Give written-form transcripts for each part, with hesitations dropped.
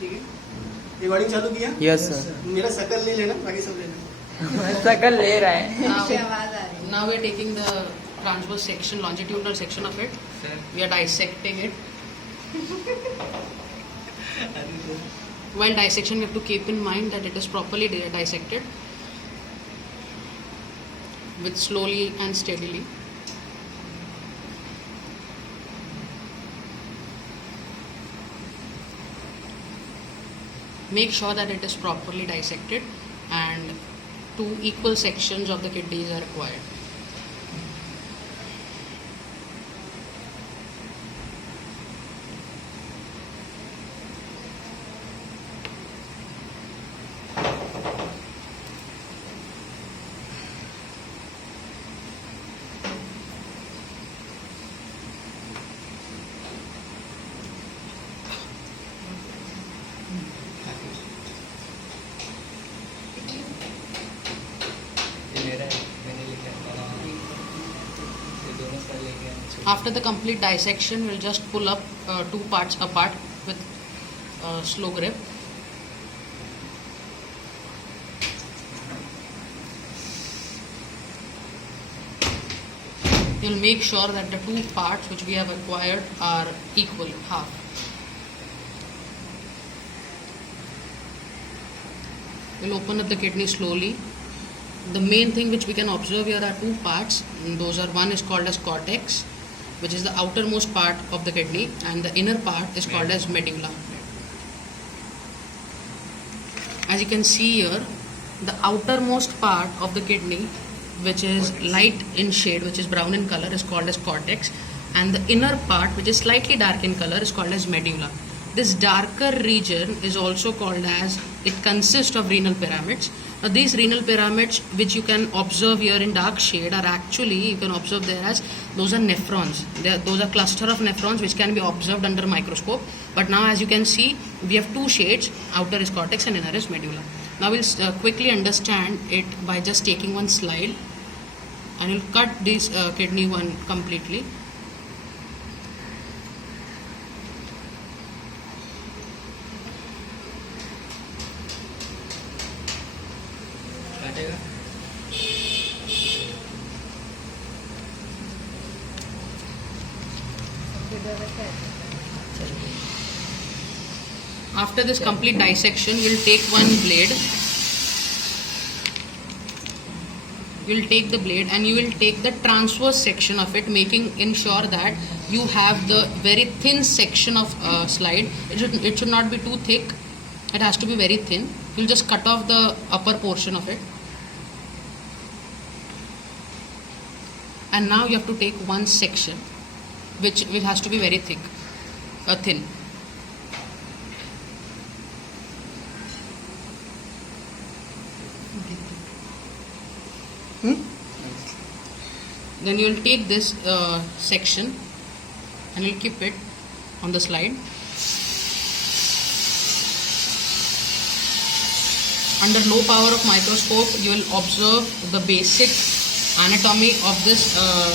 ठीक है, रिकॉर्डिंग चालू किया? Yes sir. मेरा शकल नहीं लेना, बाकी सब लेना. सकल ले रहा है. Now we are taking the transverse section, longitudinal section of it. We are dissecting it. While dissection, we have to keep in mind that it is properly dissected with slowly and steadily. Make sure that it is properly dissected and 2 equal sections of the kidneys are required. After the complete dissection, we'll just pull up 2 parts apart with slow grip. You'll make sure that the 2 parts which we have acquired are equal, half. We'll open up the kidney slowly. The main thing which we can observe here are 2 parts. Those are, one is called as cortex, which is the outermost part of the kidney, and the inner part is called as medulla. As you can see here, the outermost part of the kidney, which is light in shade, which is brown in color, is called as cortex, and the inner part, which is slightly dark in color, is called as medulla. This darker region is also called as, it consists of renal pyramids. Now these renal pyramids which you can observe here in dark shade are actually, you can observe there as, those are nephrons. Those are cluster of nephrons which can be observed under microscope. But now as you can see, we have 2 shades, outer is cortex and inner is medulla. Now we'll quickly understand it by just taking one slide, and we'll cut this kidney one completely. After this complete dissection, you'll take one blade. You'll take the blade and you will take the transverse section of it, making ensure that you have the very thin section of slide. It should not be too thick. It has to be very thin. You'll just cut off the upper portion of it. And now you have to take one section, which has to be very thick, thin. Then you will take this section and you will keep it on the slide. Under low power of microscope, you will observe the basic anatomy of this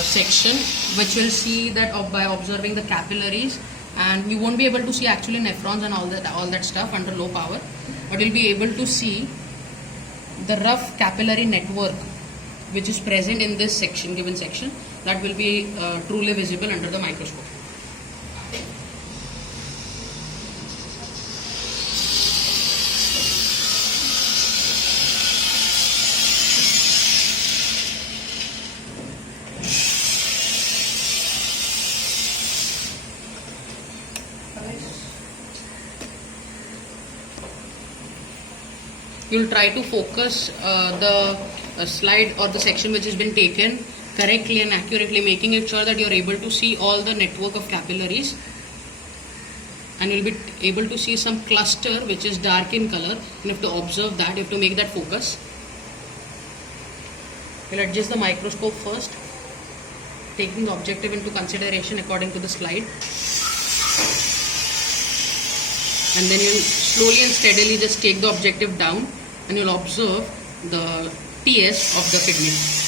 section, which will see that by observing the capillaries, and you won't be able to see actually nephrons and all that stuff under low power, but you'll be able to see the rough capillary network which is present in this section, given section, that will be truly visible under the microscope. You will try to focus the slide or the section which has been taken correctly and accurately, making it sure that you are able to see all the network of capillaries, and you will be able to see some cluster which is dark in color. You have to observe that, you have to make that focus. You will adjust the microscope first, taking the objective into consideration according to the slide, and then you will slowly and steadily just take the objective down and you will observe the TS of the kidney.